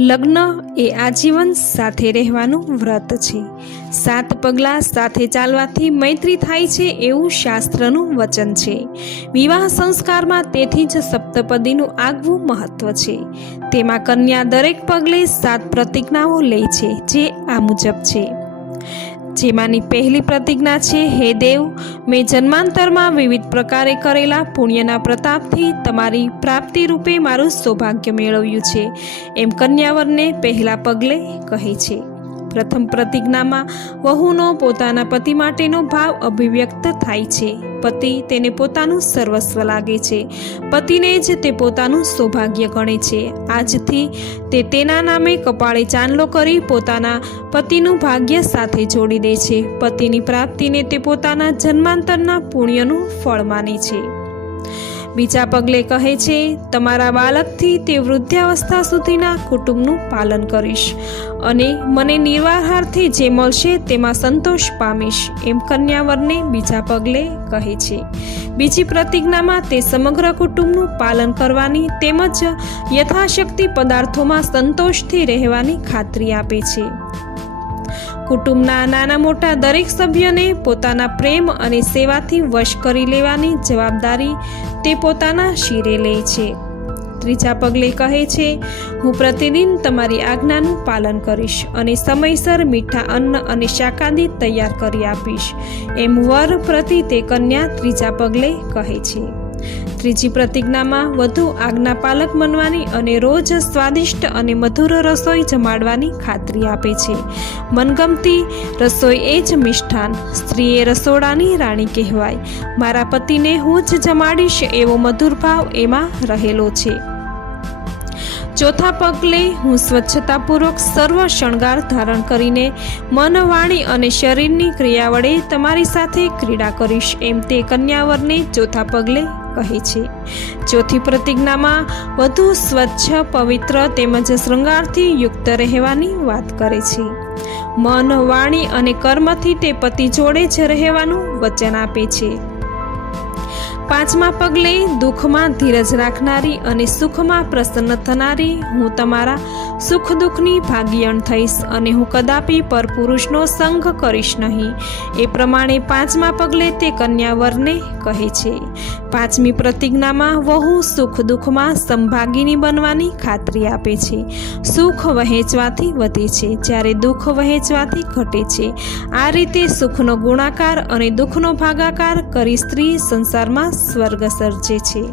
લગ્ન એ આજીવન સાથે રહેવાનું વ્રત છે. સાત પગલાં સાથે ચાલવાથી મૈત્રી થાય છે એવું શાસ્ત્રનું વચન છે. વિવાહ સંસ્કારમાં તેથી જ સપ્તપદીનું આગવું મહત્વ છે. તેમાં કન્યા દરેક પગલે સાત પ્રતિજ્ઞાઓ લે છે જે આ મુજબ છે. જેમાંની પહેલી પ્રતિજ્ઞા છે, હે દેવ, મેં જન્માંતરમાં વિવિધ પ્રકારે કરેલા પુણ્યના પ્રતાપથી તમારી પ્રાપ્તિ રૂપે મારું સૌભાગ્ય મેળવ્યું છે. એમ કન્યાવરને પહેલા પગલે કહે છે. પ્રથમ પ્રતિજ્ઞામાં વહુનો પોતાના પતિ માટેનો ભાવ અભિવ્યક્ત થાય છે. પતિ તેને પોતાનું સર્વસ્વ લાગે છે. પતિને જ તે પોતાનું સૌભાગ્ય ગણે છે. આજથી તે તેના નામે કપાળે ચાંદલો કરી પોતાના પતિનું ભાગ્ય સાથે જોડી દે છે. પતિની પ્રાપ્તિને તે પોતાના જન્માંતરના પુણ્યનું ફળ માને છે. બીજા પગલે કહે છે, તમારા બાળકથી તે વૃદ્ધાવસ્થા સુધીના કુટુંબનું પાલન કરીશ અને મને નિર્વાહારથી જે મળશે તેમાં સંતોષ પામીશ, એમ કન્યાવરને બીજા પગલે કહે છે. બીજી પ્રતિજ્ઞામાં તે સમગ્ર કુટુંબનું પાલન કરવાની તેમજ યથાશક્તિ પદાર્થોમાં સંતોષથી રહેવાની ખાતરી આપે છે. કુટુંબના નાના મોટા દરેક સભ્યને પોતાના પ્રેમ અને સેવાથી વશ કરી લેવાની જવાબદારી તે પોતાના શિરે લે છે. ત્રીજા પગલે કહે છે, હું પ્રતિદિન તમારી આજ્ઞાનું પાલન કરીશ અને સમયસર મીઠા અન્ન અને શાકાદી તૈયાર કરી આપીશ. એમ વર પ્રતિ તે કન્યા ત્રીજા પગલે કહે છે. ત્રીજી પ્રતિજ્ઞામાં વધુ આજ્ઞાપાલક બનવાની અને રોજ સ્વાદિષ્ટ અને મધુર રસોઈ જમાડવાની ખાતરી આપે છે. મનગમતી રસોઈ એ જ મિષ્ઠાન, સ્ત્રીએ રસોડાની રાણી કહેવાય. મારા પતિને હું જ જમાડીશ એવો મધુર ભાવ એમાં રહેલો છે. ચોથા પગલે હું સ્વચ્છતાપૂર્વક સર્વ શણગાર ધારણ કરીને મન વાણી અને શરીરની ક્રિયા વડે તમારી સાથે ક્રીડા કરીશ. એમ તે કન્યાવરને ચોથા પગલે કહે છે. ચોથી પ્રતિજ્ઞામાં વધુ સ્વચ્છ, પવિત્ર તેમજ શૃંગારથી યુક્ત રહેવાની વાત કરે છે. મન વાણી અને કર્મથી તે પતિ જોડે જ રહેવાનું વચન આપે છે. પાંચમા પગલે દુઃખમાં ધીરજ રાખનારી અને સુખમાં પ્રસન્ન થનારી હું તમારા સુખ દુઃખની ભાગીયણ થઈશ અને હું કદાપી પરપુરુષનો સંગ કરીશ નહીં. એ પ્રમાણે પાંચમા પગલે તે કન્યાવરને કહે છે, પાંચમી પ્રતિજ્ઞામાં વહુ સુખ દુઃખમાં સંભાગીની બનવાની ખાતરી આપે છે. સુખ વહેંચવાથી વધે છે, જ્યારે દુઃખ વહેંચવાથી ઘટે છે. આ રીતે સુખનો ગુણાકાર અને દુઃખનો ભાગાકાર કરી સ્ત્રી સંસારમાં સ્વર્ગ સર્જે છે.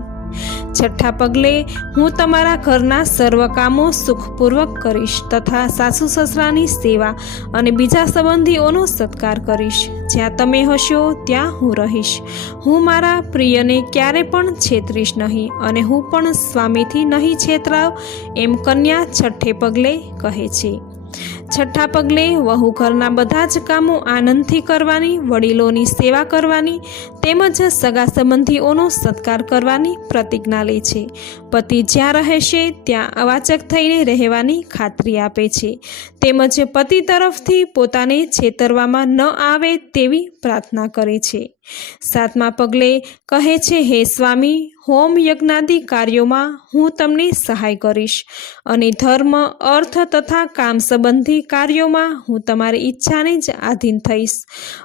છઠ્ઠા પગલે હું તમારા ઘરના સર્વ કામો સુખપૂર્વક કરીશ તથા સાસુ સસરાની સેવા અને બીજા સંબંધીઓનો સત્કાર કરીશ. જ્યાં તમે હશો, ત્યાં હું રહીશ. હું મારા પ્રિયને ક્યારે પણ છેતરીશ નહીં અને હું પણ સ્વામીથી નહીં છેતરાવ, એમ કન્યા છઠ્ઠે પગલે કહે છે. છઠ્ઠા પગલે વહુ ઘરના બધા જ કામો આનંદથી કરવાની, વડીલોની સેવા કરવાની, તેમજ સગા સંબંધીઓનો સત્કાર કરવાની પ્રતિજ્ઞા લે છે. પતિ જ્યાં રહેશે, ત્યાં અવાચક થઈને રહેવાની ખાતરી આપે છે. તેમજ પતિ તરફથી પોતાને છેતરવામાં ન આવે તેવી પ્રાર્થના કરે છે. સાતમા પગલે કહે છે, હે સ્વામી હોમ યજ્ઞાદિ કાર્યોમાં હું તમને સહાય કરીશ અને ધર્મ, અર્થ તથા કામ સંબંધી કાર્યોમાં હું તમારી ઈચ્છાને જ આધીન થઈશ.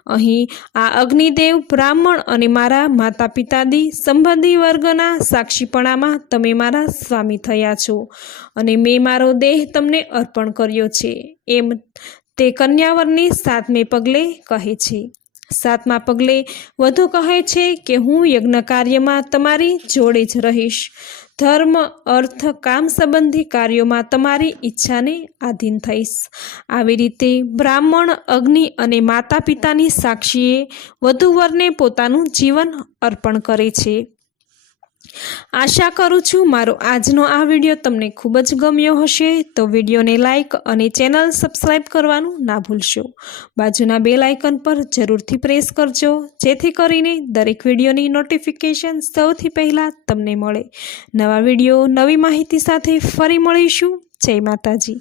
અહીં આ અગ્નિદેવ બ્રાહ્મણ અને મારા માતા પિતાદી સંબંધી વર્ગના સાક્ષીપણામાં તમે મારા સ્વામી થયા છો અને મેં મારો દેહ તમને અર્પણ કર્યો છે. એમ તે કન્યાવરની સાતમે પગલે કહે છે. સાતમા પગલે વધુ કહે છે કે હું યજ્ઞ કાર્યમાં તમારી જોડે જ રહીશ. ધર્મ, અર્થ, કામ સંબંધી કાર્યોમાં તમારી ઈચ્છાને આધીન થઈશ. આવી રીતે બ્રાહ્મણ, અગ્નિ અને માતા પિતાની સાક્ષીએ વધુ વરને પોતાનું જીવન અર્પણ કરે છે. આશા કરું છું મારો આજનો આ વીડિયો તમને ખૂબ જ ગમ્યો હશે, તો વિડીયોને લાઇક અને ચેનલ સબસ્ક્રાઈબ કરવાનું ના ભૂલશો. બાજુના બે લાઇકન પર જરૂરથી પ્રેસ કરજો, જેથી કરીને દરેક વિડીયોની નોટિફિકેશન સૌથી પહેલાં તમને મળે. નવા વીડિયો, નવી માહિતી સાથે ફરી મળીશું. જય માતાજી.